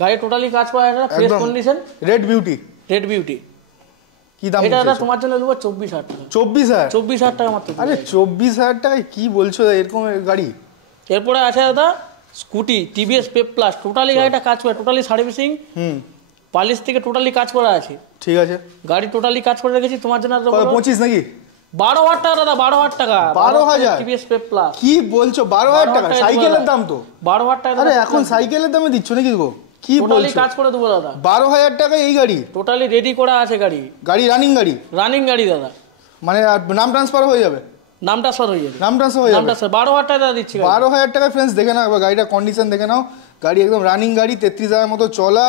গাড়ি টোটালি কাজ করা আছে, fresh condition. Red beauty, red beauty কি দাম? এটা দাদা তোমার জন্য দেবো 24,000 টাকা। 24,000 টাকা মাত্র। আরে 24,000 টাকায় কি বলছো এরকম গাড়ি? এরপরে আছে দাদা Scooty TVS Pep plus, totally গাড়িটা কাজ করে, টোটালি সার্ভিসিং, পালিশ থেকে টোটালি কাজ করা আছে। ঠিক আছে, গাড়ি টোটালি কাজ করে রেখেছি তোমার জন্য। 25 নাকি? 12,000 টাকা দাদা, 12,000 টাকা। 12,000 টিভিএস পেপ প্লাস। কি বলছো? 12,000 টাকা? সাইকেলের দাম তো 12,000 টাকা। আরে এখন সাইকেলের দামে দিচ্ছ নাকি গো? কি টোটালি কাজ করে দেবো দাদা। 12,000 টাকায় এই গাড়ি টোটালি রেডি করা আছে গাড়ি। রানিং গাড়ি? রানিং গাড়ি দাদা, মানে নাম ট্রান্সফার হয়ে যাবে? নাম ট্রান্সফার হয়ে যাবে। 12,000 টাকা দিচ্ছি। 12,000 টাকা ফ্রেন্ডস, দেখে নাও একবার গাড়িটা কন্ডিশন দেখে নাও। গাড়ি একদম রানিং গাড়ি, 33,000 মতো চলা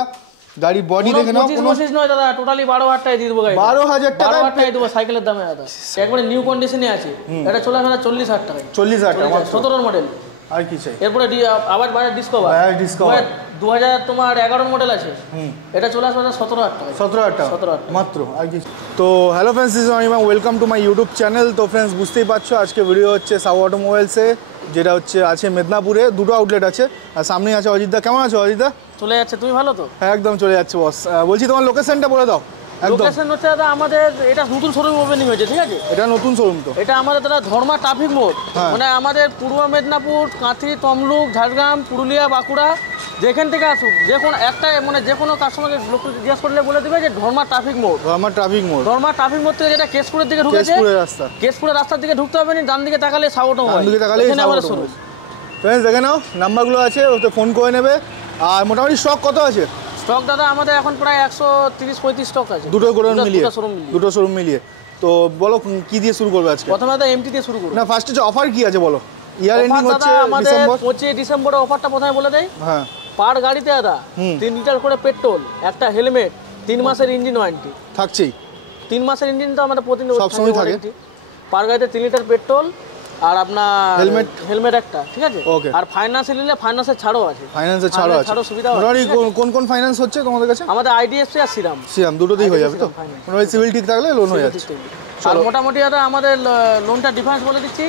গাড়ি, বডি দেখে নাও। কোনো কোচিস নয় দাদা, টোটালি 12,000 টাকায় দিয়ে দেবো গাড়ি। 12,000 টাকায় দেবো সাইকেলের দামে দাদা। একবারে নিউ কন্ডিশনে আছে। এটা চলে আসবে 40,000 টাকায়। 40,000 টাকা 17 মডেল। আর কি চাই? এরপরে আবার বাইরে ডিসকভার 2000 তোমার 11 মডেল আছে। এটা চলে আসবে 17,000 টাকা। 17,000 টাকা মাত্র। আর কি? তো hello friends, this is Anima, welcome to my YouTube channel. তো ফ্রেন্ডস বুঝতেই পারছো আজকে ভিডিও হচ্ছে সাউ অটোমোবাইলসে, যেটা হচ্ছে আছে মেদিনীপুরে, দুটো আউটলেট আছে। আর সামনেই আছে অজিতদা। কেমন আছো অজিতদা? চলে যাচ্ছে, তুমি ভালো তো? হ্যাঁ একদম চলে যাচ্ছে বস। বলছি তোমার লোকেশনটা বলে দাও। লোকেশন হচ্ছে দাদা আমাদের এটা নতুন শোরুম ওপেনিং হয়েছে, ঠিক আছে? এটা নতুন শোরুম তো? এটা আমাদের দাদা ধর্মা ট্রাফিক মোড়, মানে আমাদের পূর্ব মেদিনীপুর, কাঁথি, তমলুক, ঝাড়গ্রাম, পুরুলিয়া, বাঁকুড়া, যেখান থেকে আসুক, যে কোনো একটা মানে যে কোনো কাস্টমারকে জিজ্ঞেস করলে বলে দেবে যে ধর্মা ট্রাফিক মোড়। ধর্মা ট্রাফিক মোড় থেকে যেটা কেশপুরের দিকে ঢুকেছে, কেশপুরের রাস্তার দিকে ঢুকতে হবে না, ডান দিকে তাকালে সাউ অটোমোবাইল, ডান দিকে তাকালে সাউ অটোমোবাইল। ফ্রেন্ডস দেখে নাও, নাম্বারগুলো আছে, ওতে ফোন করে নেবে। আর মোটামুটি স্টক কত আছে? স্টক দাদা আমাদের এখন প্রায় 130-35 স্টক আছে, দুটো শোরুম মিলিয়ে। তো বলো কি দিয়ে শুরু করবে আজকে? প্রথমে দাদা এমটি দিয়ে শুরু করব। না ফার্স্টে যে অফার কি আছে বলো? ইয়ার এন্ডিং হচ্ছে ডিসেম্বর, 25 ডিসেম্বরের অফারটা প্রথমে বলে দেই। হ্যাঁ, পার গাড়িতে দাদা 3 লিটার করে পেট্রোল, একটা হেলমেট, 3 মাসের ইঞ্জিন ওয়ারেন্টি থাকছেই। 3 মাসের ইঞ্জিন তো আমাদের প্রতিদিন সব সময় থাকে। পার গাড়িতে 3 লিটার পেট্রোল আর আপনার হেলমেট একটা, ঠিক আছে? আর ফাইন্যান্স নিলে ফাইন্যান্সের ছাড়ও আছে। ফাইন্যান্সের ছাড়ও আছে, ছাড়ও সুবিধা আছে। কোন ফাইন্যান্স হচ্ছে তোমাদের কাছে? আমাদের আইডিএফসি আর সিরাম দুটোতেই হয়ে যাবে তো? মানে সিভিল ঠিক থাকলে লোন হয়ে যাচ্ছে। আর মোটামুটি দাদা আমাদের লোনটা ডিফারেন্স বলে দিচ্ছি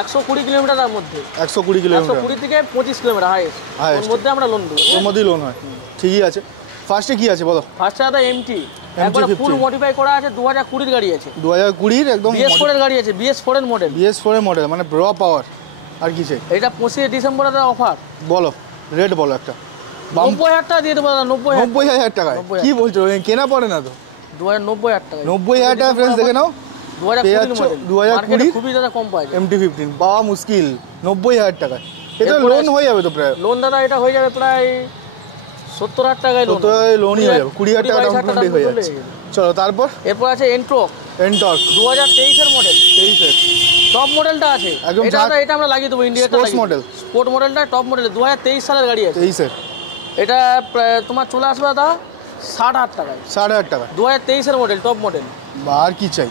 120 কিলোমিটারের মধ্যে। 120 কিলোমিটার, 120 থেকে 25 কিলোমিটার হাইয়েস্ট, ওর মধ্যে আমরা লোন দেব। ওর মধ্যেই লোন হয়, ঠিকই আছে। ফার্স্টে কি আছে বলো? ফার্স্টে দাদা এমটি, একবার ফুল মডিফাই করা আছে, 2020 এর গাড়ি আছে। 2020 এর একদম BS4 এর গাড়ি আছে, BS4 এর মডেল। BS4 এর মডেল মানে র পাওয়ার। আর কি চাই? এটা 25 ডিসেম্বরের অফার। বলো রেট বলো একটা। 90,000 টাকা দিয়ে দেবো দাদা। 90,000 টাকায় কি বলছো? কেনা পড়ে না তো? 90,000 টাকা। 90,000 টাকা ফ্রেন্ডস দেখে নাও। 2020 খুবই দাদা কম পাই। MT-15 পাওয়া মুশকিল 90,000 টাকায়। এটা লোন হয়ে যাবে তো প্রায়? লোন দাদা এটা হয়ে যাবে প্রায় 70,000 টাকায় লোন। 70,000 লোনই হয়ে যাবে, 20,000 টাকা ডাউন পেমেন্ট হয়ে যাচ্ছে। চলো তারপর এরপর আছে এন্টর্ক 2023 এর মডেল। 23 এর টপ মডেলটা আছে। এটা আমরা লাগিয়ে দেবো, ইন্ডিয়াটা লাগিয়ে। স্পোর্ট মডেলটা টপ মডেল, 2023 সালের গাড়ি আছে। 23 এর এটা তোমার চলে আসবে দাদা 60,000 টাকায়। 60,000 টাকা 2023 এর মডেল, টপ মডেল। আর কি চাই?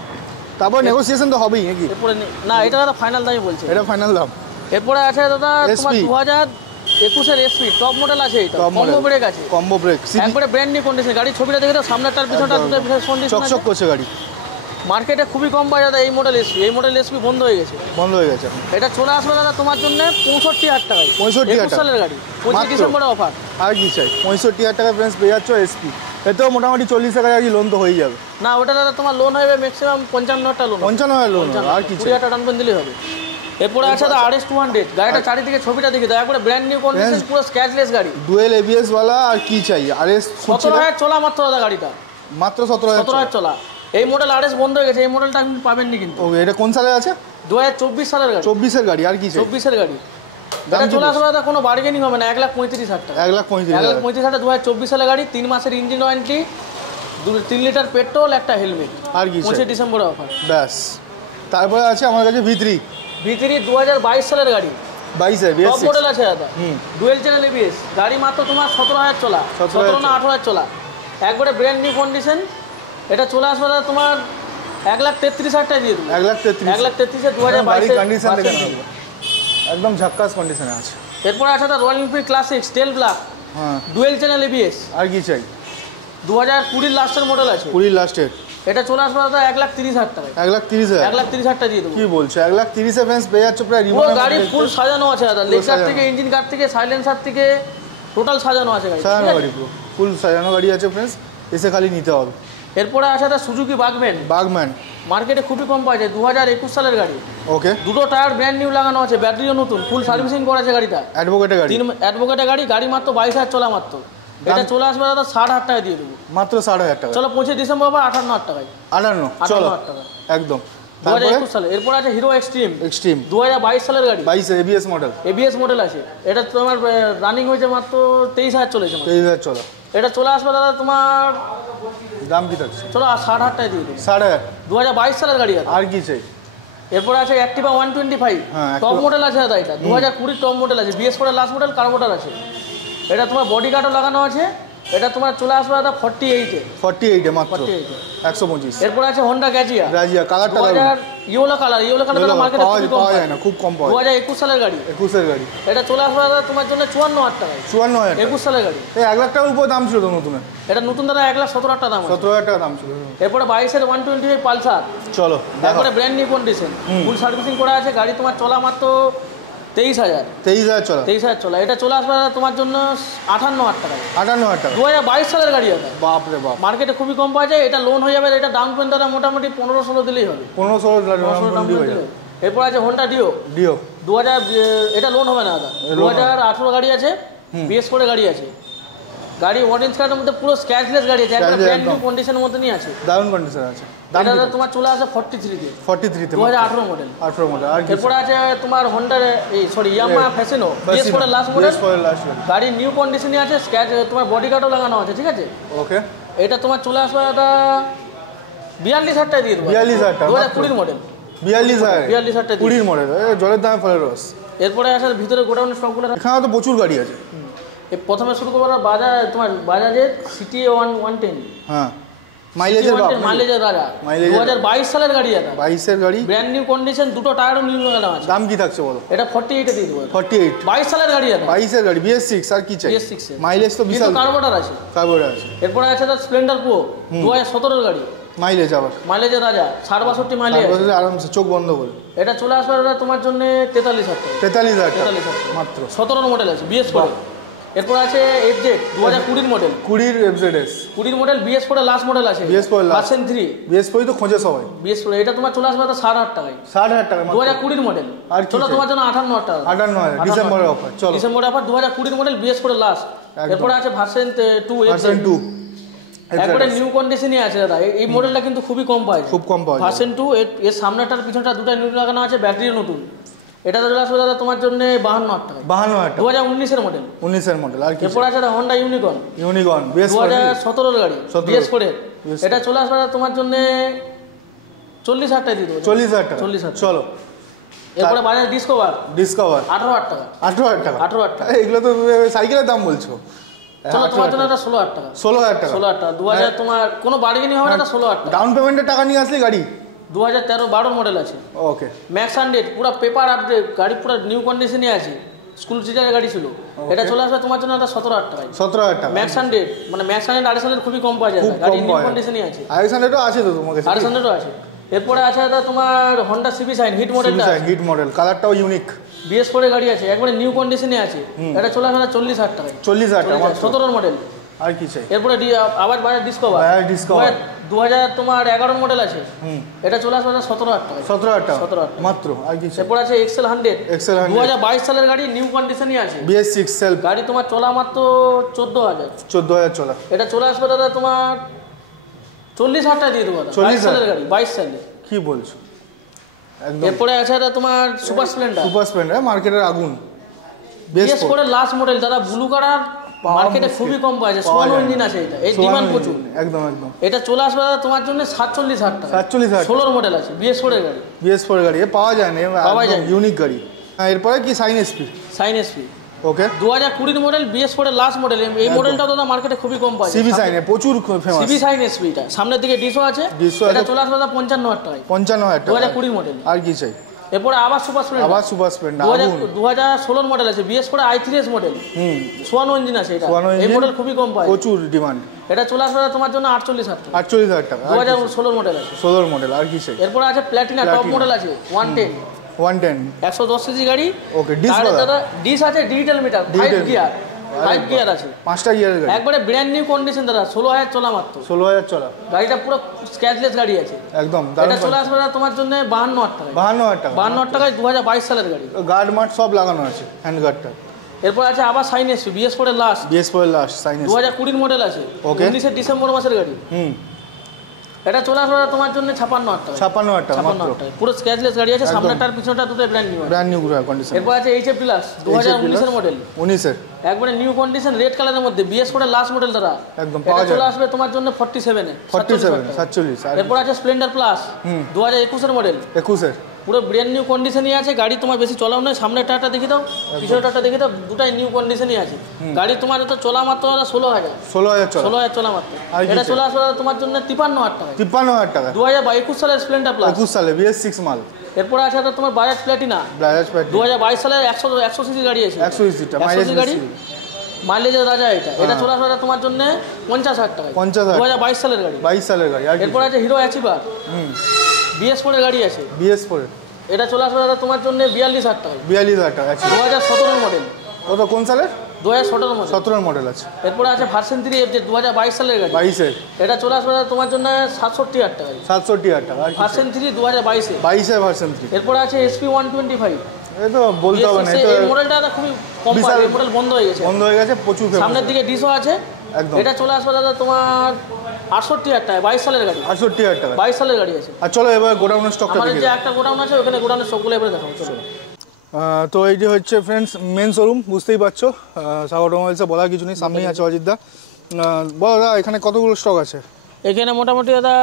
তারপর নেগোসিয়েশন তো হবেই নাকি? এরপরে না, এটা দাদা ফাইনাল দামই বলছে। এটা ফাইনাল দাম। এরপরে আছে দাদা তোমার 2021 এর এসপি টপ মডেল আছে। এটা কম্বো ব্রেক আছে, কম্বো ব্রেক, একবারে ব্র্যান্ড নিউ কন্ডিশন। গাড়ি ছবিটা দেখে দাও, সামনেটার পিছনটা দুটো কন্ডিশন চকচক করছে গাড়ি। মার্কেটে খুবই কম পাওয়া যায় এই মডেল এসপি। এই মডেল এসপি বন্ধ হয়ে গেছে। এটা চলে আসবে দাদা তোমার জন্য 65,000 টাকায়। 65,000 সালের গাড়ি, 25 ডিসেম্বরে অফার। আর কি চাই? 65,000 টাকা ফ্রেন্ডস পেয়ে যাচ্ছ এসপি। এতেও মোটামুটি 40,000 টাকা লোন তো হয়ে যাবে। না ওটা দাদা তোমার লোন হবে ম্যাক্সিমাম 55,000 লোন। 55,000 লোন। আর কি 20,000 টাকা ডাউন পেমেন্ট দিলেই হবে। এরপরে আছে দাদা RS 200। গাড়িটা চারিদিকে ছবিটা দেখে দাও, একবারে ব্র্যান্ড নিউ কন্ডিশন, পুরো স্ক্র্যাচলেস গাড়ি, ডুয়েল ABS ওয়ালা। আর কি চাই? RS 17,000 চলা মাত্র দাদা গাড়িটা, মাত্র 17,000 চলা। এই মডেল RS বন্ধ হয়ে গেছে, এই মডেলটা আপনি পাবেননি কিন্তু। ওকে, এটা কোন সালে আছে? 2024 সালের গাড়ি। 24 এর গাড়ি। আর কি চাই? 24 এর গাড়ি। এটা চলে আসবে দাদা, কোনো বার্গেনিং হবে না, 1,35,000 টাকা। 1,35,000 2024 সালের গাড়ি, 3 মাসের ইঞ্জিন ওয়ারেন্টি, 3 লিটার পেট্রোল, একটা হেলমেট। আর কি 25 ডিসেম্বরে অফার। ব্যাস। তারপরে আছে আমার কাছে V3 2022 সালের গাড়ি। 22 এর টপ মডেল আছে দাদা, ডুয়েল চ্যানেল ABS। গাড়ি মাত্র তোমার 17,000 চলা, 17 না 18,000 চলা, একবারে ব্র্যান্ড নিউ কন্ডিশন। এটা চলে আসবে দাদা তোমার 1,33,000 টাকা দিয়ে দেবো। 1,33,000 2022 কন্ডিশন দেখে নাও, একদম ঝাক্কাস কন্ডিশনে আছে। এরপর আছে দাদা Royal Enfield Classic stealth black, dual channel ABS। আর কি চাই? 2020 লাস্টের মডেল আছে। 20 লাস্টের। এটা চলে আসবে দাদা 1,30,000 টাকায়। 1,30,000 টাকা দিয়ে দেবো। কি বলছো? 1,30,000 ফ্রেন্ডস পেয়ে যাচ্ছ প্রায় রিমোট। গাড়ি ফুল সাজানো আছে দাদা, লেগ গার্ড থেকে, ইঞ্জিন গার্ড থেকে, সাইলেন্সার থেকে, টোটাল সাজানো আছে গাড়ি, সাজানো গাড়ি, পুরো ফুল সাজানো গাড়ি আছে ফ্রেন্ডস, এসে খালি নিতে হবে। এরপরে আছে একটা সুজুকি বাগম্যান, মার্কেটে খুবই কম পাওয়া যায়, 2021 সালের গাড়ি। ওকে, দুটো টায়ার ব্র্যান্ড নিউ লাগানো আছে, ব্যাটারিও নতুন, ফুল সার্ভিসিং করা আছে গাড়িটা। অ্যাডভোকেটের গাড়ি, অ্যাডভোকেটের গাড়ি, গাড়ি মাত্র 22,000 চলা মাত্র। এটা চলে আসবে দাদা 60,000 টাকা দিয়ে দেবো, মাত্র 60,000 টাকা। চলো 25 ডিসেম্বর আবার 58,000 টাকায়। 58, চলো 58,000 টাকা একদম। 2021 সালে। এরপর আছে হিরো এক্সট্রিম 2022 সালের গাড়ি, 22 এবিএস মডেল, এবিএস মডেল আছে। এটা তোমার রানিং হয়েছে মাত্র 23,000 চলেছে, 23,000 চলা। এটা চলে আসবে দাদা তোমার দাম কি থাকছে? চলো 60,000 টাকা দিয়ে দেবো, 60,000। 2022 সালের গাড়ি আছে। আর কি চাই? এরপর আছে অ্যাক্টিভা 125, টপ মডেল আছে দাদা। এটা 2020 টপ মডেল আছে, বিএস করে লাস্ট মডেল, কার্বোটার আছে। এটা তোমার বডি গার্ডও লাগানো আছে। এটা তোমার চলে আসবে দাদা 48 মাত্র 125। এরপর আছে হোন্ডা গ্যাজিয়া, কালারটা ইয়েলো কালার দাদা মার্কেটে পাওয়া যায় না, খুব কম পাওয়া যায়। 2021 সালের গাড়ি, 21 এর গাড়ি। এটা চলে আসবে দাদা তোমার জন্য 54,000 টাকায়। 54,000, 21 সালের গাড়ি। এই 1 লাখ টাকার উপর দাম ছিল তো নতুন? এটা নতুন দাদা 1,17,000 টাকা দাম, 17,000 টাকা দাম ছিল। এরপরে 22 125 পালসার, চলো তারপরে ব্র্যান্ড নিউ কন্ডিশন, ফুল সার্ভিসিং করা আছে। গাড়ি তোমার চলা মাত্র 23,000 চলা। এটা চলে আসবে তোমার জন্য 58,000 টাকায়। 58,000 টাকা, 2022 সালের গাড়ি আছে। বাপ রে বাপ, মার্কেটে খুবই কম পাওয়া যায়। এটা লোন হয়ে যাবে, এটা ডাউন পেমেন্ট দাদা মোটামুটি 15-16 দিলেই হবে, 15-16 এরপর আছে হোন্ডা ডিও 2000, এটা লোন হবে না দাদা। 2018 গাড়ি আছে, বিএস করে গাড়ি আছে। গাড়ি অরেঞ্জ কার্ডের মধ্যে পুরো স্ক্র্যাচলেস গাড়ি আছে, একদম ব্র্যান্ড নিউ কন্ডিশনের মধ্যে নিয়ে আছে, দারুণ কন্ডিশন আছে। এটা তোমার চলে আসে 43 দিয়ে, 2018 মডেল। আর এরপর আছে তোমার হোন্ডা ইয়ামাহা ফ্যাসিনো, বিএস করে লাস্ট মডেল, গাড়ি নিউ কন্ডিশনে আছে, স্ক্র্যাচ তোমার বডি গার্ডও লাগানো আছে, ঠিক আছে। ওকে, এটা তোমার চলে আসবে দাদা 42,000 টাকা দিয়ে দেবো, 42,000 টাকা, 2020 মডেল, 42,000 টাকা, 20 মডেল, জলের দামে ফলের রস। এরপরে আসে ভিতরে গোডাউনের স্টকগুলো। এখানে তো প্রচুর গাড়ি আছে। প্রথমে শুরু করবো তোমার বাজাজের সিটি 110, হ্যাঁ, মাইলেজের রাজা, 2022 সালের গাড়ি এটা, 22 এর গাড়ি, ব্র্যান্ড নিউ কন্ডিশন, দুটো টায়ারও নিউ লাগানো আছে। দাম কি থাকছে বলো? এটা 48 এ দিয়ে দেবো, 48, 22 সালের গাড়ি এটা, 22 এর গাড়ি, BS6। আর কি চাই? BS6 মাইলেজ তো বিশাল, কার্বোরেটর আছে। এরপর আছে তার স্প্লেন্ডার প্রো 2017 এর গাড়ি, মাইলেজের রাজা, 60-62 মাইলেজ, আরামসে চোখ বন্ধ করে। এটা চলে আসবে তোমার জন্য 43,000 টাকা, 43,000 মাত্র, 17 মডেল আছে, বিএস করে। এরপর আছে এফজেড 2020 মডেল, 20 মডেল, বিএস করে লাস্ট মডেল আছে, ভার্সন 3, বিএস করে তো খোঁজে সবাই, বিএস করে। এটা তোমার চলে আসবে 60,000 টাকায়, 60,000 টাকা, 2020 মডেল। আর চলো তোমার জন্য 58,000 টাকা, 58,000 ডিসেম্বরের অফার। চলো ডিসেম্বরের অফার, 2020 মডেল, বিএস করে লাস্ট। এরপর আছে ভার্সন 2, একবারে নিউ কন্ডিশনই আছে দাদা। এই মডেলটা কিন্তু খুবই কম পায়, খুব কম পায়। ভার্সন 2, এর সামনেটার পিছনটা দুটো নিউ লাগানো আছে, ব্যাটারিও নতুন। এটা চলে আসবে দাদা তোমার জন্য 52,000 টাকা, 2019 এর মডেল, 19 এর মডেল। আর কি? এরপর আছে হোন্ডা ইউনিকর্ন, 2017 এর গাড়ি, বিএস করে। এটা চলে আসবে দাদা তোমার জন্য 40,000 টাকা দিয়ে দেবো, 40,000 টাকা। চলো এরপরে বাজাজ ডিসকভার 18,000 টাকা, 18,000 টাকা, 18,000 টাকা। এগুলো তো সাইকেলের দাম বলছো। চলো তোমার জন্য 16,000 টাকা, 16,000 টাকা, 2000 তোমার কোনো বার্গেনিং হবে না, 16,000 টাকা ডাউন পেমেন্টের টাকা নিয়ে আসলে গাড়ি। 2013-12 মডেল আছে, ওকে, ম্যাক্স 100 পুরো পেপার আপডেট, গাড়ি পুরো নিউ কন্ডিশনে আছে, স্কুল সিটারের গাড়ি ছিল। এটা চলে আসবে তোমার জন্য 17,000 টাকায়, 17,000 টাকা। ম্যাক্স 100 মানে ম্যাক্স 100 RS100 খুবই কম পাওয়া যায়, গাড়ি নিউ কন্ডিশনে আছে, RS100 আছে তো তোমার কাছে? RS100 আছে। এরপরে আছে দাদা তোমার Honda CB Shine hit model, কালারটাও ইউনিক, বিএস করে গাড়ি আছে, একবারে নিউ কন্ডিশনে আছে। এটা চলে আসবে 40,000 টাকায়, 40,000 টাকা, 17 মডেল। আর কি চাই? এরপরে আবার বাজাজ ডিসকভার 2011 মডেল আছে, এটা চলে আসবে 17,000 টাকা, 17,000 টাকা মাত্র। আর কি চাই? এরপর আছে এক্সেল 100 2022 সালের গাড়ি, নিউ কন্ডিশনই আছে, BS6 সেলফ, গাড়ি তোমার চলা মাত্র 14,000 চলা। এটা চলে আসবে দাদা তোমার 40,000 টাকা দিয়ে দেবো, 22 সালের গাড়ি, 22 সালে। কি বলছো? একদম। এরপরে আছে দাদা তোমার সুপার স্প্লেন্ডার, মার্কেটের আগুন, বিএস করে লাস্ট মডেল দাদা, ব্লু কালার, মার্কেটে খুবই কম পাওয়া যায়, সোয়ানো ইঞ্জিন আছে, এটা এই ডিমান্ড প্রচুর, একদম। এটা চলে আসবে দাদা তোমার জন্য 47,000 টাকা, 47,000, 16 মডেল আছে, বিএস করে গাড়ি, পাওয়া যায় না, ইউনিক গাড়ি। এরপরে কি সাইন এসপি, ওকে, 2020 মডেল, বিএস করে লাস্ট মডেল। এই মডেলটা দাদা মার্কেটে খুবই কম পাওয়া যায়, সিবি সাইনে প্রচুর ফেমাস, সিবি সাইন এসপি। এটা সামনের দিকে ডিসও আছে, এটা চলে আসবে দাদা 55,000 টাকায়, 55,000 টাকা, 2020 মডেল। আর কি চাই? এরপরে আবার সুপার স্প্লেন্ডার 2016 মডেল আছে, বিএস করে i3s মডেল, সোয়ানো ইঞ্জিন আছে, এটা এই মডেল খুবই কম পায়, প্রচুর ডিমান্ড। এটা চলে আসবে তোমার জন্য 48,000 টাকা, 48,000 টাকা, 2016 মডেল আছে, 16 মডেল। আর কি চাই? এরপরে আছে প্ল্যাটিনা টপ মডেল আছে 110 110 110 সিসি গাড়ি, ওকে। ডিস আছে, ডিজিটাল মিটার, 5 গিয়ার, 5 গিয়ার আছে, 5টা গিয়ারের গাড়ি, একবারে ব্র্যান্ড নিউ কন্ডিশন দাদা, 16,000 চলা মাত্র, 16,000 চলা, গাড়িটা পুরো স্ক্র্যাচলেস গাড়ি আছে একদম। এটা চলে আসবে দাদা তোমার জন্য 52,000 টাকা, 52,000 টাকা, 52,000 টাকায় 2022 সালের গাড়ি, গার্ড মার্ট সব লাগানো আছে, হ্যান্ড গার্ডটা। এরপর আছে আবার সাইন এসপি BS4 এর লাস্ট, BS4 এর লাস্ট সাইন 2020 মডেল আছে, 19 ডিসেম্বর মাসের গাড়ি। এটা চলে আসবে তোমার জন্য 56,000 টাকা, 56,000 টাকা মাত্র, 56,000 টাকা, পুরো স্ক্র্যাচলেস গাড়ি আছে, সামনেটার পিছনটা দুটো brand new, brand new condition. এরপর আছে HF ডিলাক্স 2019 এর মডেল, 19 এর একবারে নিউ কন্ডিশন রেড কালারের মধ্যে, BS4 এর লাস্ট মডেল দাদা, একদম এটা পাওয়া যায়, চলে আসবে তোমার জন্য 47 এ, 47। এরপর আছে স্প্লেন্ডার প্লাস 2021 এর মডেল, 21 এর পুরো ব্র্যান্ড নিউ কন্ডিশনই আছে, গাড়ি তোমার বেশি চলাও নয়, সামনের টায়ারটা দেখে দাও, পিছনের টায়ারটা দেখে দাও, দুটাই নিউ কন্ডিশনই আছে, গাড়ি তোমার তো চলা মাত্র 16,000 16,000 চলা মাত্র, এটা চলে আসবে তোমার জন্য 53,000 টাকা, 53,000 টাকা, 2021 সালের স্প্লেন্ডার প্লাস, 21 সালে BS6 মাল। এরপর আছে তোমার বাজাজ প্ল্যাটিনা 2022 সালের 100 সিসি গাড়ি আছে, 100 সিসি গাড়ি, মাইলেজের রাজা এটা, এটা চলে আসবে তোমার জন্য 50,000 টাকা, 2022 সালের গাড়ি, 22 সালের গাড়ি। এরপর আছে হিরো অ্যাচিভার BS4 এর গাড়ি আছে, BS4 এটা চলে আসবে তোমার জন্য 42,000 টাকা, 42,000 টাকা, 2017 মডেল, কত কোন সালের? 2017 মডেল, 17 মডেল আছে। এরপর আছে ভার্সন 3 FZ 2022 সালের গাড়ি, 22 এর, এটা চলে আসবে তোমার জন্য 67,000 টাকা, 67,000 টাকা, ভার্সন 3 2022 এ, 22 এর ভার্সন 3। এরপর আছে SP 125, এই তো বলতে হবে না, এই মডেলটা খুবই কম পাওয়া, এই মডেল বন্ধ হয়ে গেছে, প্রচুর সামনের দিকে ডিসও আছে, একদম। এটা চলে আসবে দাদা তোমার 68,000 টাকা, 22 সালের গাড়ি, 68,000 টাকা, 22 সালের গাড়ি আছে। আর চলো এবার গোডাউনের স্টকটা আমাদের দেখে যে একটা গোডাউন আছে ওখানে গোডাউনের স্টকগুলো এবারে দেখাবো, চলো। তো এই যে হচ্ছে ফ্রেন্ডস মেন শোরুম, বুঝতেই পারছো, সাউ অটোমোবাইলসে বলার কিছু নেই, সামনেই আছে অজিতদা। বলো দাদা এখানে কতগুলো স্টক আছে? এখানে মোটামুটি দাদা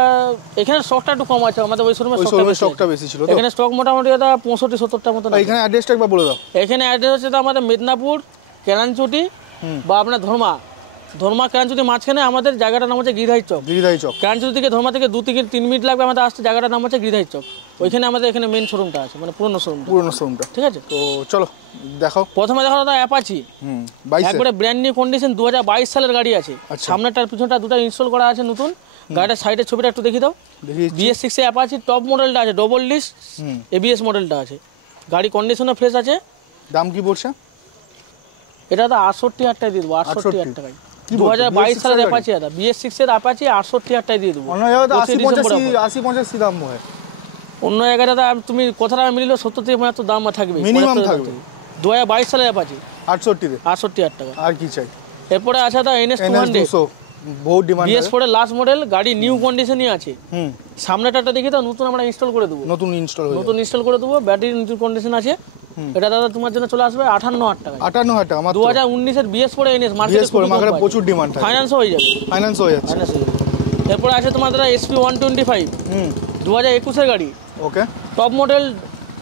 এখানে স্টকটা একটু কম আছে, আমাদের ওই শোরুমে স্টকটা বেশি ছিল। এখানে স্টক মোটামুটি দাদা 65-70টার মতো। এখানে অ্যাড্রেসটা একবার বলে দাও। এখানে অ্যাড্রেস হচ্ছে তো আমাদের মেদিনীপুর কেরানচুটি বা আপনার ধর্মা কেরানচুটি মাঝখানে আমাদের জায়গাটার নাম হচ্ছে গিরিধাই চক। কেরানচুটি থেকে ধর্মা থেকে 2-3 মিনিট লাগবে আমাদের আসতে, জায়গাটার নাম হচ্ছে গিরিধাই চক, ওইখানে আমাদের এখানে মেন শোরুমটা আছে, মানে পুরনো শোরুমটা, ঠিক আছে? তো চলো দেখাও। প্রথমে দেখো দাদা অ্যাপাচি, একবারে ব্র্যান্ড নিউ কন্ডিশন 2022 সালের গাড়ি আছে, সামনেটার পিছনটা দুটো ইনস্টল করা আছে নতুন, গাড়িটার সাইডের ছবিটা একটু দেখি দাও। BS6 এ অ্যাপাচি টপ মডেলটা আছে, ডবল ডিস্ক ABS মডেলটা আছে, গাড়ি কন্ডিশনও ফ্রেশ আছে। দাম কি পড়ছে এটা তো 68,000 টাকায় দিয়ে দেবো, 68,000 টাকায় 2022 সালের অ্যাপাচি, এটা BS6 এর অ্যাপাচি 68,000 টাকায় দিয়ে দেবো। অন্য জায়গায় 80-85 দাম হয়, অন্য জায়গায় দাদা তুমি কোথাও মিলিল 70-75 দাম থাকবে, মিনিমাম থাকবে। 2022 সালের অ্যাপাচি 68,000 টাকা। আর কি চাই? এরপরে আছে দাদা NS 200 বহুত ডিমান্ড, BS4 এর লাস্ট মডেল, গাড়ি নিউ কন্ডিশনই আছে, সামনেটাটা দেখি তো নতুন আমরা ইনস্টল করে দেবো, নতুন ইনস্টল করে দেবো, ব্যাটারি নতুন কন্ডিশন আছে। এটা দাদা তোমার জন্য চলে আসবে 58,000 টাকা, 58,000 টাকা মাত্র। 2019 এর BS4 NS মার্কেটে প্রচুর ডিমান্ড, ফাইন্যান্স হয়ে যাবে, এরপরে আছে তোমার দাদা SP 125 2021 এর গাড়ি, ওকে, টপ মডেল,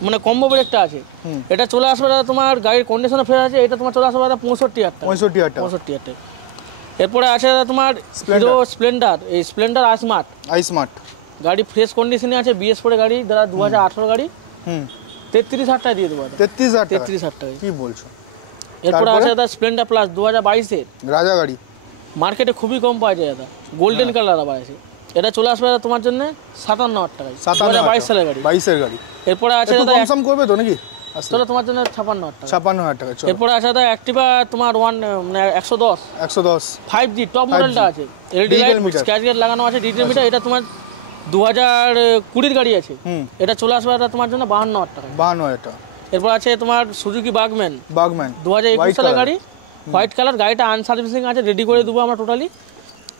মানে কম্বো ব্রেকটা আছে, এটা চলে আসবে দাদা তোমার গাড়ির কন্ডিশনে ফ্রেশ আছে, এটা তোমার চলে আসবে দাদা 65,000 টাকা। এরপরে আছে দাদা তোমার হিরো স্প্লেন্ডার, এই স্প্লেন্ডার আই স্মার্ট গাড়ি ফ্রেশ কন্ডিশনে আছে, BS4 এর গাড়ি দাদা 2018 গাড়ি, 33,000 টাকা দিয়ে দেবো। 33,000 টাকা কি বলছো? এরপরে আছে দাদা স্প্লেন্ডার প্লাস 2022 এর রাজা গাড়ি, মার্কেটে খুবই কম পাওয়া যায় দাদা, গোল্ডেন কালার আবার আছে, এটা চলে আসবে দাদা তোমার জন্য 57,000 টাকায়, 2022 সালের গাড়ি, 22 এর গাড়ি। এরপরে আছে দাদা কম করবে তো নাকি? চলো তোমার জন্য 56,000 টাকা। এরপর আছে দাদা অ্যাক্টিভা তোমার 110 5G টপ মডেলটা আছে, এলইডি লাইট স্ক্র্যাচ গার্ড লাগানো আছে, ডিজিটাল মিটার, এটা তোমার 2020 গাড়ি আছে, এটা চলে আসবে দাদা তোমার জন্য 52,000 টাকা। এরপর আছে তোমার সুজুকি বাগম্যান 2021 সালের গাড়ি, হোয়াইট কালার, গাড়িটা আনসার্ভিসিং আছে, রেডি করে দেবো আমরা টোটালি,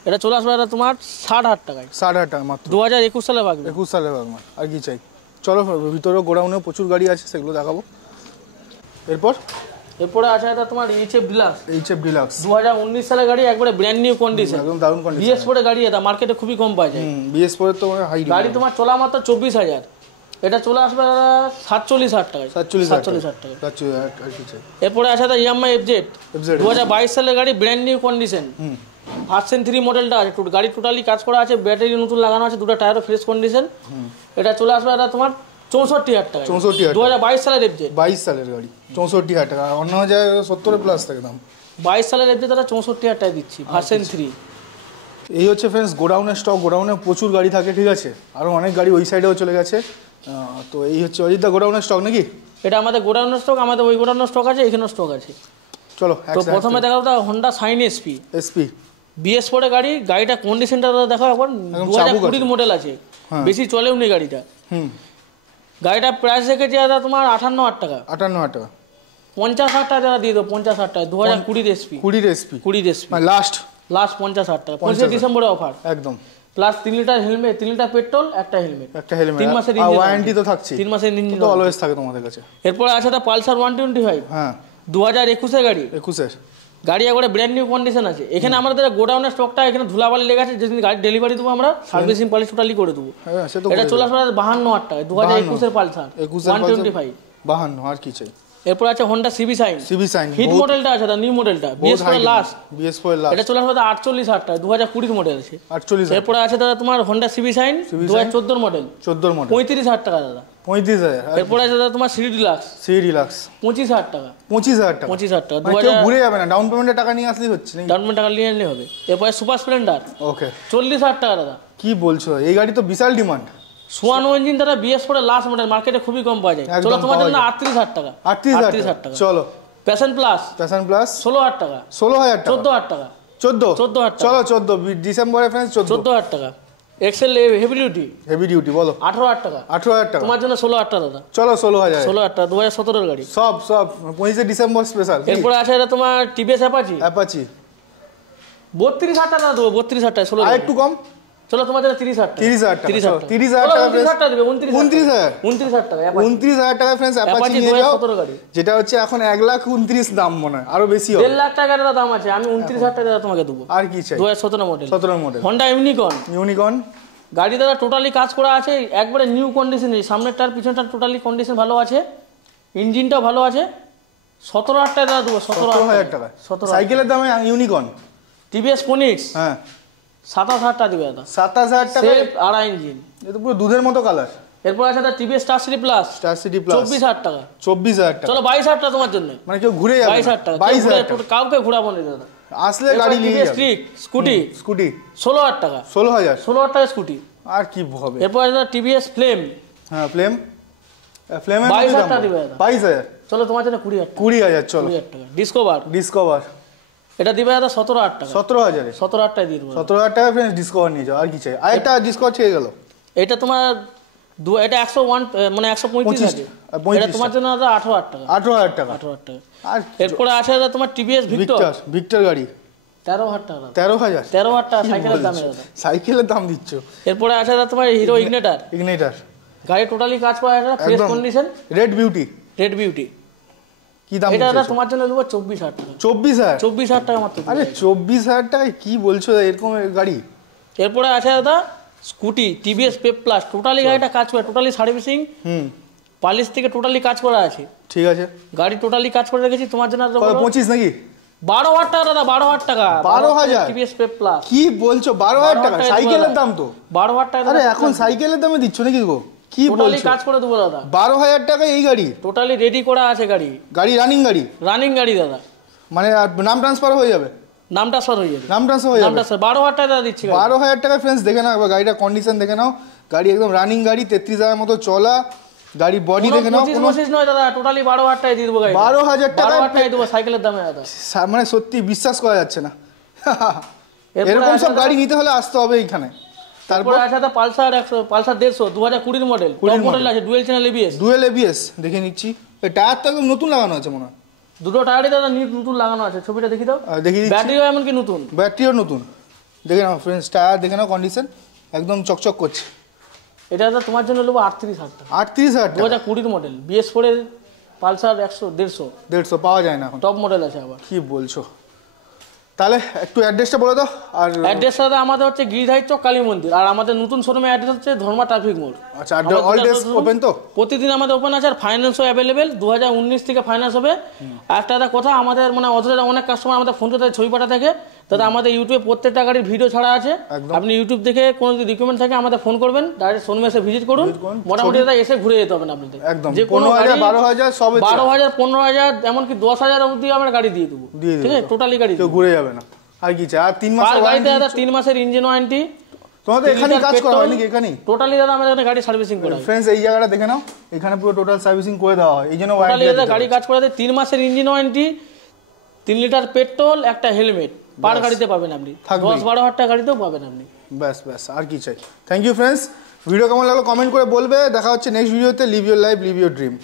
এটা চলে আসবে দাদা তোমার 60,000 টাকায়, 60,000 টাকা মাত্র, 2021 সালের বাগম্যান। আর কি চাই? চলো ভিতরে গোডাউনে প্রচুর গাড়ি আছে, সেগুলো দেখাবো। এরপরে আছে এটা তোমার HF ডিলাক্স 2019 সালের গাড়ি, একবারে ব্র্যান্ড নিউ কন্ডিশন, একদম দারুণ কন্ডিশন, BS4 এর গাড়ি, এটা মার্কেটে খুবই কম পাওয়া যায়, BS4 এর তো হাই গাড়ি, তোমার চলা মাত্র 24,000, এটা চলে আসবে দাদা 47,000 টাকায়, 47,000 টাকা। এরপরে আছে এটা ইয়ামাহা FZ 2022 সালের গাড়ি, ব্র্যান্ড নিউ কন্ডিশন, ভার্সন 3 মডেলটা আছে, গাড়ি টোটালি কাজ করা আছে, ব্যাটারি নতুন লাগানো আছে, দুটো টায়ারও ফ্রেশ কন্ডিশন, এটা চলে আসবে দাদা তোমার 64,000 টাকা, 2022 সালের FZ, 22 সালের গাড়ি 64,000 টাকা, অন্য জায়গায় 70 প্লাস থাকে দাম, 22 সালের FZ দাদা 64,000 টাকা দিচ্ছি, ভার্সন 3। এই হচ্ছে ফ্রেন্ডস গোডাউনের স্টক, গোডাউনে প্রচুর গাড়ি থাকে, ঠিক আছে, আরও অনেক গাড়ি ওই সাইডেও চলে গেছে। তো এই হচ্ছে অজিতদা গোডাউনের স্টক নাকি? এটা আমাদের গোডাউনের স্টক, আমাদের ওই গোডাউনের স্টক আছে, এখানেও স্টক আছে। চলো তো প্রথমে দেখাবো Honda sign SP SP BS4 গাড়ি। গাড়িটা কন্ডিশনটা দেখো একবার, 2020 মডেল আছে, বেশি চলেও নি গাড়িটা। গাড়িটা প্রাইস রেখেছে দাদা তোমার 58,000 টাকা। 58,000 টাকা, 50,000 টাকা দাদা দিয়ে দেবো, 50,000 টাকা। 2020 এসপি, 20 এসপি লাস্ট 50,000 টাকা, 25 ডিসেম্বরে অফার একদম। Plus 3 litre helmet, 3 litre petrol, একটা হেলমেট, 3 মাসের ওয়ারেন্টি তো থাকছে, 3 মাসের ইঞ্জিন তো অলওয়েজ থাকে তোমাদের কাছে। এরপরে আছে দা পালসার 125, হ্যাঁ 2021 এর গাড়ি। 21 গাড়ি একবারে ব্র্যান্ড নিউ কন্ডিশন আছে। এখানে আমাদের গোডাউনের স্টকটা এখানে ধুলাবালি লেগে আছে, যেদিন গাড়ি ডেলিভারি দেবো আমরা সার্ভিসিং পলিশ টোটালি করে দেবো। এটা চলে আসবে 52,000 টাকা, 2021 এর পালসার 125। 52 আর কি চাই। এরপর আছে হোন্ডা সিবি সাইন, হিট মডেলটা আছে, নিউ মডেলটা, BS4 লাস্ট, এটা চলে আসবে 48,000 টাকা, 2020 মডেল আছে 48। এরপর আছে দাদা তোমার হোন্ডা সিবি সাইন 2014 মডেল, 35,000 টাকা দাদা। 35,000। এরপর আছে দাদা তোমার সিডি ডিলাক্স 25,000 টাকা, 25,000 টাকা, 25,000 টাকা। কেউ ঘুরে যাবে না, ডাউন পেমেন্টের টাকা নিয়ে আসলেই হচ্ছে নাকি? ডাউন পেমেন্ট টাকা নিয়ে নিলে হবে। এরপর সুপার স্প্লেন্ডার ওকে 40,000 টাকা দাদা। কি বলছো, এই গাড়ি তো বিশাল ডিমান্ড। সোয়ানো ইঞ্জিন দাদা, BS4 লাস্ট মডেল, মার্কেটে খুবই কম পাওয়া যায়। চলো তোমার জন্য 38,000 টাকা, 38,000 টাকা। চলো প্যাশন প্লাস 16,000 টাকা, 16,000 টাকা, 14,000 টাকা, 14,000 চলো 14 ডিসেম্বরে ফ্রেন্ডস 14,000 টাকা। এক্সেল হেভি ডিউটি বলো 18,000 টাকা, 18,000 টাকা, তোমার জন্য 16,000 টাকা দাদা। চলো 16,000 টাকা, 2017 এর গাড়ি, সব 25 ডিসেম্বর স্পেশাল। এরপরে আছে এটা তোমার টিভিএস অ্যাপাচি 32,000 টাকা দেবো, 32,000 টাকা, 16 আর একটু কম। চলো তোমার জন্য 30,000 টাকা, 30,000 টাকা, 30,000 টাকা দেবে, 29,000 টাকা, 29,000 টাকা ফ্রেন্ডস অ্যাপাচি নিয়ে যাও, যেটা হচ্ছে এখন 1,29,000 দাম মনে হয়, আরো বেশি হবে, 1.5 লাখ টাকার দাম আছে। আমি 29,000 টাকা তোমাকে দেবো। আর কি চাই? 2017 মডেল, 17 মডেল হোন্ডা ইউনিকর্ন গাড়ি দাদা, টোটালি কাজ করা আছে, একবারে নিউ কন্ডিশনে, সামনেরটার পিছনটার টোটালি কন্ডিশন ভালো আছে, ইঞ্জিনটাও ভালো আছে। 17,000 টাকা দাদা দেবো, 17,000 টাকা। সাইকেলের দামে ইউনিকর্ন। টিভিএস ফোনিক্স হ্যাঁ 27,000 টাকা দিবে দাদা, 27,000 টাকা, আড়াই ইঞ্জিন, এটা পুরো দুধের মতো কালার। এরপর আছে দাদা টিভিএস স্টার সিটি প্লাস 24,000 টাকা, 24,000 টাকা। চলো 22,000 টাকা তোমার জন্য, মানে কেউ ঘুরে যাবে 22,000 টাকা, 22,000 টাকা কাউকে ঘোরাবো না দাদা, আসলে গাড়ি নিয়ে যাবে। স্কুটি 16,000 টাকা, 16,000 টাকা স্কুটি। আর কি হবে? এরপর আছে দাদা টিভিএস ফ্লেম, হ্যাঁ ফ্লেমের 22,000 টাকা দিবে দাদা, 22,000। চলো তোমার জন্য 20,000 টাকা, 20,000 চলো। 20,000 টাকা। ডিসকভার এটা দিবে দাদা 17,000 টাকা, 17,000 17,000 টাকা দিয়ে দেবো, 17,000 টাকা ফ্রেন্ডস ডিসকভার নিয়ে যাও। আর কি চাই? আরেকটা ডিসকভার ছেড়ে গেল, এটা তোমার এটা 101 মানে 135 আছে, এটা তোমার জন্য দাদা 18,000 টাকা, 18,000 টাকা। 18,000 টাকা। আর এরপরে আছে দাদা তোমার টিভিএস ভিক্টর গাড়ি 13,000 টাকা, 13,000 টাকা সাইকেলের দামে দাদা, সাইকেলের দাম দিচ্ছ। এরপরে আছে দাদা তোমার হিরো ইগনিটার গাড়ি, টোটালি কাজ করা আছে, ফ্রেশ কন্ডিশন, রেড বিউটি। কি দাম এটা দাদা তোমার জন্য দেবো 24,000 টাকা, 24,000 টাকা মাত্র। আরে 24,000 টাকায় কি বলছো এরকম গাড়ি? এরপরে আছে দাদা Scooty TVS Pep plus, totally গাড়িটা কাজ করে, টোটালি সার্ভিসিং, পালিশ থেকে টোটালি কাজ করা আছে, ঠিক আছে, গাড়ি টোটালি কাজ করে রেখেছি তোমার জন্য। 25 নাকি? 12,000 টাকা দাদা, 12,000 টাকা, 12,000 টিভিএস পেপ প্লাস। কি বলছো? 12,000 টাকা সাইকেলের দাম তো, 12,000 টাকা। আরে এখন সাইকেলের দামে দিচ্ছ নাকি গো? কি টোটালি বলছো? কাজ করে দেবো দাদা, 12,000 টাকা এই গাড়ি টোটালি রেডি করা আছে, গাড়ি রানিং গাড়ি দাদা, মানে নাম ট্রান্সফার হয়ে যাবে, নাম ট্রান্সফার হয়ে যাবে, 12,000 টাকা দিচ্ছি। 12,000 টাকা ফ্রেন্ডস দেখে নাও একবার গাড়িটা কন্ডিশন দেখে নাও, গাড়ি একদম রানিং গাড়ি, 33,000 মতো চলা গাড়ি, বডি দেখে নাও, কোনো 25 নয় দাদা, টোটালি 12,000 টাকা দিয়ে দেবো গাড়ি, 12,000 টাকা দেবো সাইকেলের দামে দাদা, মানে সত্যি বিশ্বাস করা যাচ্ছে না। এরকম সব গাড়ি নিতে হলে আসতে হবে এইখানে। তারপরে আছে দাদা পালসার 150 2020 মডেল, টপ মডেল আছে, ডুয়েল চ্যানেল এবিএস দেখে নিচ্ছি। এই টায়ার তো একদম নতুন লাগানো আছে মনে হয়, দুটো টায়ারই দাদা নতুন লাগানো আছে, ছবিটা দেখি দাও, দেখি ব্যাটারিও এমনকি নতুন, ব্যাটারিও নতুন, দেখে নাও ফ্রেন্ডস, টায়ার দেখে নাও কন্ডিশন একদম চকচক করছে। এটা দাদা তোমার জন্য নেবো 38,000 টাকা, 38,000 টাকা, 2020 মডেল BS4 এর পালসার 150 পাওয়া যায় না এখন, টপ মডেল আছে আবার। কি বলছো? তাহলে একটু অ্যাড্রেসটা বলে দাও। আর অ্যাড্রেসটা দাদা আমাদের হচ্ছে গিরিধারী চক কালী মন্দির, আর আমাদের নতুন শোরুমের অ্যাড্রেস হচ্ছে ধর্মা ট্রাফিক মোড়। আচ্ছা, অল ডেজ ওপেন তো? প্রতিদিন আমাদের ওপেন আছে, আর ফাইন্যান্সও অ্যাভেলেবেল, 2019 থেকে ফাইন্যান্স হবে। একটা দাদা কথা, আমাদের মানে অথবা অনেক কাস্টমার আমাদের ফোন করতে ছবি পাঠা থাকে দাদা, আমাদের ইউটিউবে প্রত্যেকটা গাড়ির ভিডিও ছাড়া আছে, আপনি ইউটিউব দেখে কোনো যদি রিকমেন্ড থাকে আমাদের ফোন করবেন, ডাইরেক্ট শোরুমে এসে ভিজিট করুন, মোটামুটি দাদা এসে ঘুরে যেতে হবে না আপনাদের, যে কোনো 12,000 সব 12,000 15,000 এমনকি 10,000 অবধি আমরা গাড়ি দিয়ে দেবো, ঠিক আছে, টোটালি গাড়ি কেউ ঘুরে যাবে না। আর কি চাই? আর 3 মাসের গাড়িতে দাদা 3 মাসের ইঞ্জিন ওয়ারেন্টি। তোমাদের এখানেই কাজ করা হয় নাকি? এখানেই টোটালি দাদা আমাদের এখানে গাড়ি সার্ভিসিং করা হয়। ফ্রেন্ডস এই জায়গাটা দেখে নাও, এখানে পুরো টোটাল সার্ভিসিং করে দেওয়া হয়, এইজন্য ওয়ারেন্টি দাদা গাড়ি কাজ করে দেয়, 3 মাসের ইঞ্জিন ওয়ারেন্টি, 3 লিটার পেট্রোল, একটা হেলমেট পার গাড়িতে পাবেন আপনি, 10-12 হাজার টাকা গাড়িতেও পাবেন আপনি। ব্যাস ব্যাস, আর কি চাই। থ্যাংক ইউ ফ্রেন্ডস, ভিডিও কেমন লাগলো কমেন্ট করে বলবে। দেখা হচ্ছে নেক্সট ভিডিওতে। Live your life, live your dream.